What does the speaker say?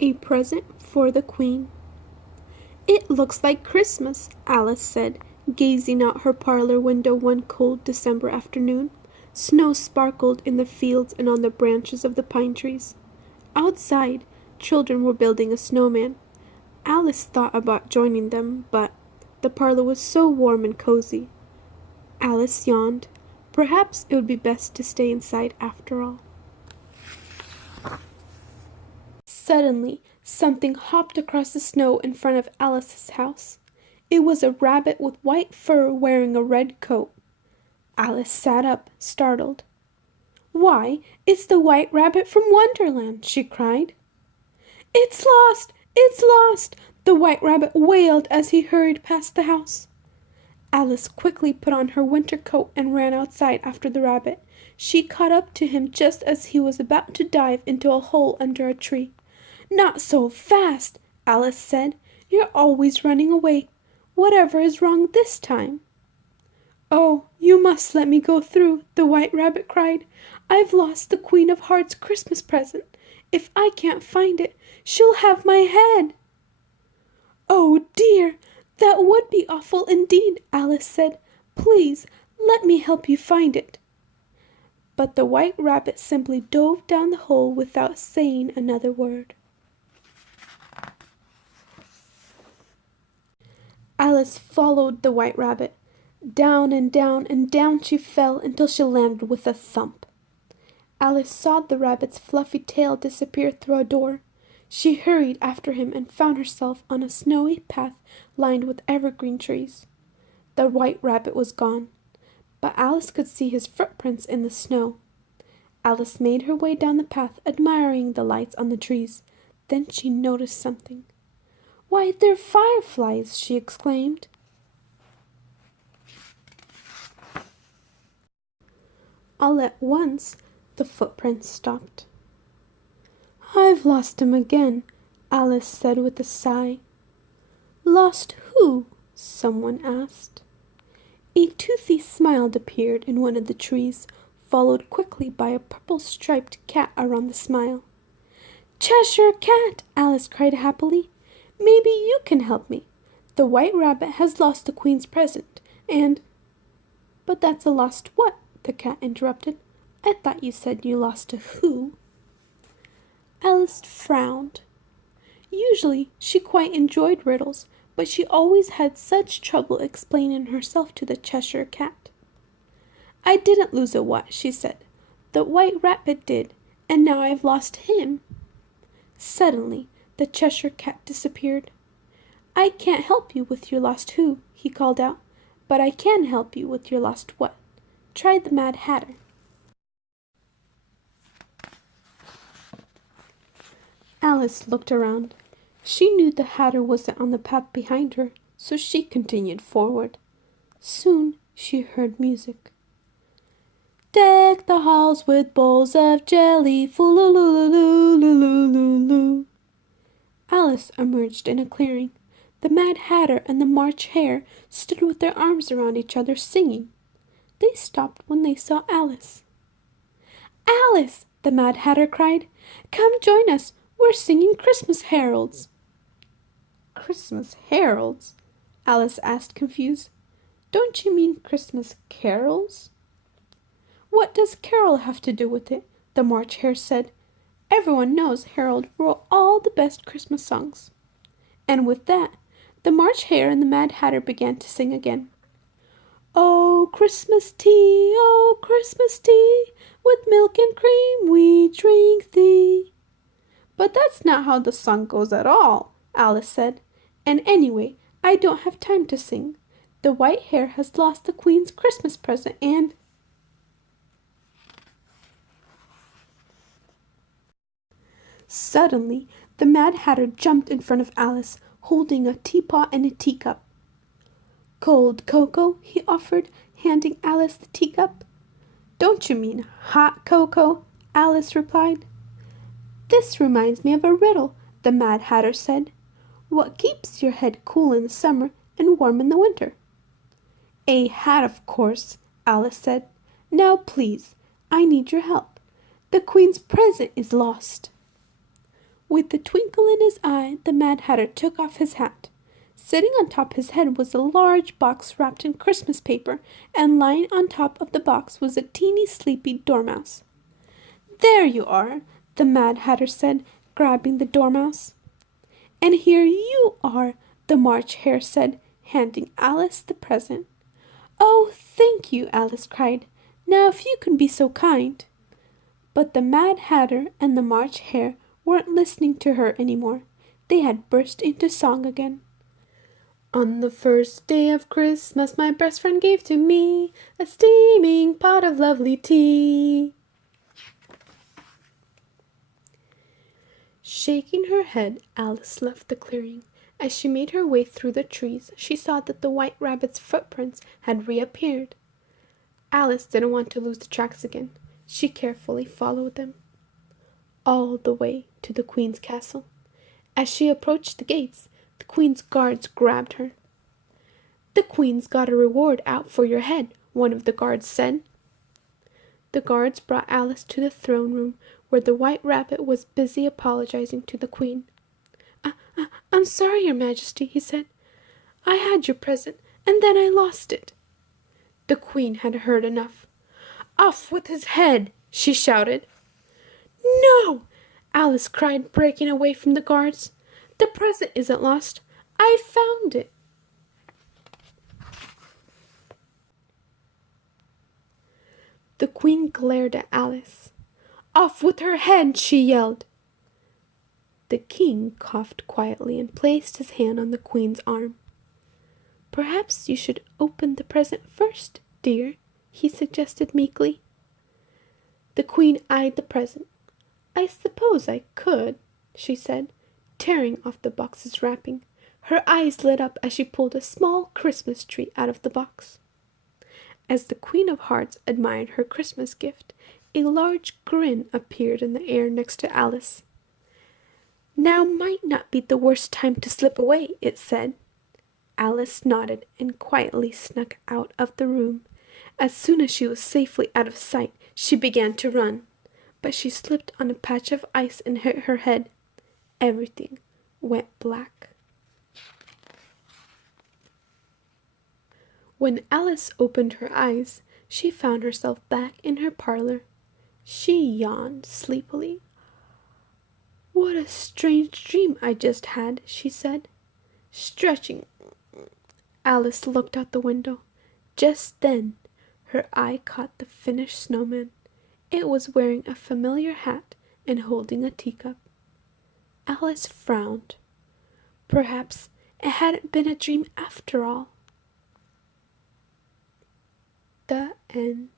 A present for the Queen. "It looks like Christmas," Alice said, gazing out her parlor window one cold December afternoon. Snow sparkled in the fields and on the branches of the pine trees. Outside, children were building a snowman. Alice thought about joining them, but the parlor was so warm and cozy. Alice yawned. Perhaps it would be best to stay inside after all. Suddenly, something hopped across the snow in front of Alice's house. It was a rabbit with white fur wearing a red coat. Alice sat up, startled. "Why, it's the White Rabbit from Wonderland!" she cried. "It's lost! It's lost!" the White Rabbit wailed as he hurried past the house. Alice quickly put on her winter coat and ran outside after the rabbit. She caught up to him just as he was about to dive into a hole under a tree. "Not so fast," Alice said. "You're always running away. Whatever is wrong this time?" "Oh, you must let me go through," the White Rabbit cried. "I've lost the Queen of Hearts' Christmas present. If I can't find it, she'll have my head." "Oh dear, that would be awful indeed," Alice said. "Please, let me help you find it." But the White Rabbit simply dove down the hole without saying another word. Alice followed the White Rabbit. Down and down and down she fell until she landed with a thump. Alice saw the rabbit's fluffy tail disappear through a door. She hurried after him and found herself on a snowy path lined with evergreen trees. The White Rabbit was gone, but Alice could see his footprints in the snow. Alice made her way down the path, admiring the lights on the trees. Then she noticed something. "Why, they're fireflies!" she exclaimed. All at once, the footprints stopped. "I've lost him again," Alice said with a sigh. "Lost who?" someone asked. A toothy smile appeared in one of the trees, followed quickly by a purple-striped cat around the smile. "Cheshire Cat!" Alice cried happily. "Maybe you can help me. The White Rabbit has lost the Queen's present, and—" "But that's a lost what?" the cat interrupted. "I thought you said you lost a who?" Alice frowned. Usually she quite enjoyed riddles, but she always had such trouble explaining herself to the Cheshire Cat. "I didn't lose a what," she said. "The White Rabbit did, and now I've lost him." Suddenly the Cheshire Cat disappeared. "I can't help you with your lost who," he called out, "but I can help you with your lost what. Try the Mad Hatter." Alice looked around. She knew the Hatter wasn't on the path behind her, so she continued forward. Soon she heard music. "Deck the halls with bowls of jelly, foo-loo-loo-loo-loo-loo-loo-loo." Alice emerged in a clearing. The Mad Hatter and the March Hare stood with their arms around each other singing. They stopped when they saw Alice. "Alice!" the Mad Hatter cried. "Come join us. We're singing Christmas carols." "Christmas carols?" Alice asked, confused. "Don't you mean Christmas carols?" "What does carol have to do with it?" the March Hare said. "Everyone knows Harold wrote all the best Christmas songs." And with that, the March Hare and the Mad Hatter began to sing again. "Oh, Christmas tea, oh, Christmas tea, with milk and cream we drink thee." "But that's not how the song goes at all," Alice said. "And anyway, I don't have time to sing. The White Hare has lost the Queen's Christmas present and—" Suddenly, the Mad Hatter jumped in front of Alice, holding a teapot and a teacup. "Cold cocoa?" he offered, handing Alice the teacup. "Don't you mean hot cocoa?" Alice replied. "This reminds me of a riddle," the Mad Hatter said. "What keeps your head cool in the summer and warm in the winter?" "A hat, of course," Alice said. "Now, please, I need your help. The Queen's present is lost." With a twinkle in his eye, the Mad Hatter took off his hat. Sitting on top his head was a large box wrapped in Christmas paper, and lying on top of the box was a teeny sleepy dormouse. "There you are," the Mad Hatter said, grabbing the dormouse. "And here you are," the March Hare said, handing Alice the present. "Oh, thank you," Alice cried. "Now if you can be so kind." But the Mad Hatter and the March Hare weren't listening to her any more. They had burst into song again. "On the first day of Christmas, my best friend gave to me a steaming pot of lovely tea." Shaking her head, Alice left the clearing. As she made her way through the trees, she saw that the White Rabbit's footprints had reappeared. Alice didn't want to lose the tracks again. She carefully followed them all the way to the Queen's castle. As she approached the gates, the Queen's guards grabbed her. "The Queen's got a reward out for your head," one of the guards said. The guards brought Alice to the throne room, where the White Rabbit was busy apologizing to the Queen. I'm sorry, Your Majesty," he said. "I had your present, and then I lost it." The Queen had heard enough. "Off with his head!" she shouted. "No!" Alice cried, breaking away from the guards. "The present isn't lost. I found it." The Queen glared at Alice. "Off with her head!" she yelled. The King coughed quietly and placed his hand on the Queen's arm. "Perhaps you should open the present first, dear," he suggested meekly. The Queen eyed the present. "I suppose I could," she said, tearing off the box's wrapping. Her eyes lit up as she pulled a small Christmas tree out of the box. As the Queen of Hearts admired her Christmas gift, a large grin appeared in the air next to Alice. "Now might not be the worst time to slip away," it said. Alice nodded and quietly snuck out of the room. As soon as she was safely out of sight, she began to run. But she slipped on a patch of ice and hit her head. Everything went black. When Alice opened her eyes, she found herself back in her parlor. She yawned sleepily. "What a strange dream I just had," she said. Stretching, Alice looked out the window. Just then, her eye caught the finished snowman. It was wearing a familiar hat and holding a teacup. Alice frowned. Perhaps it hadn't been a dream after all. The end.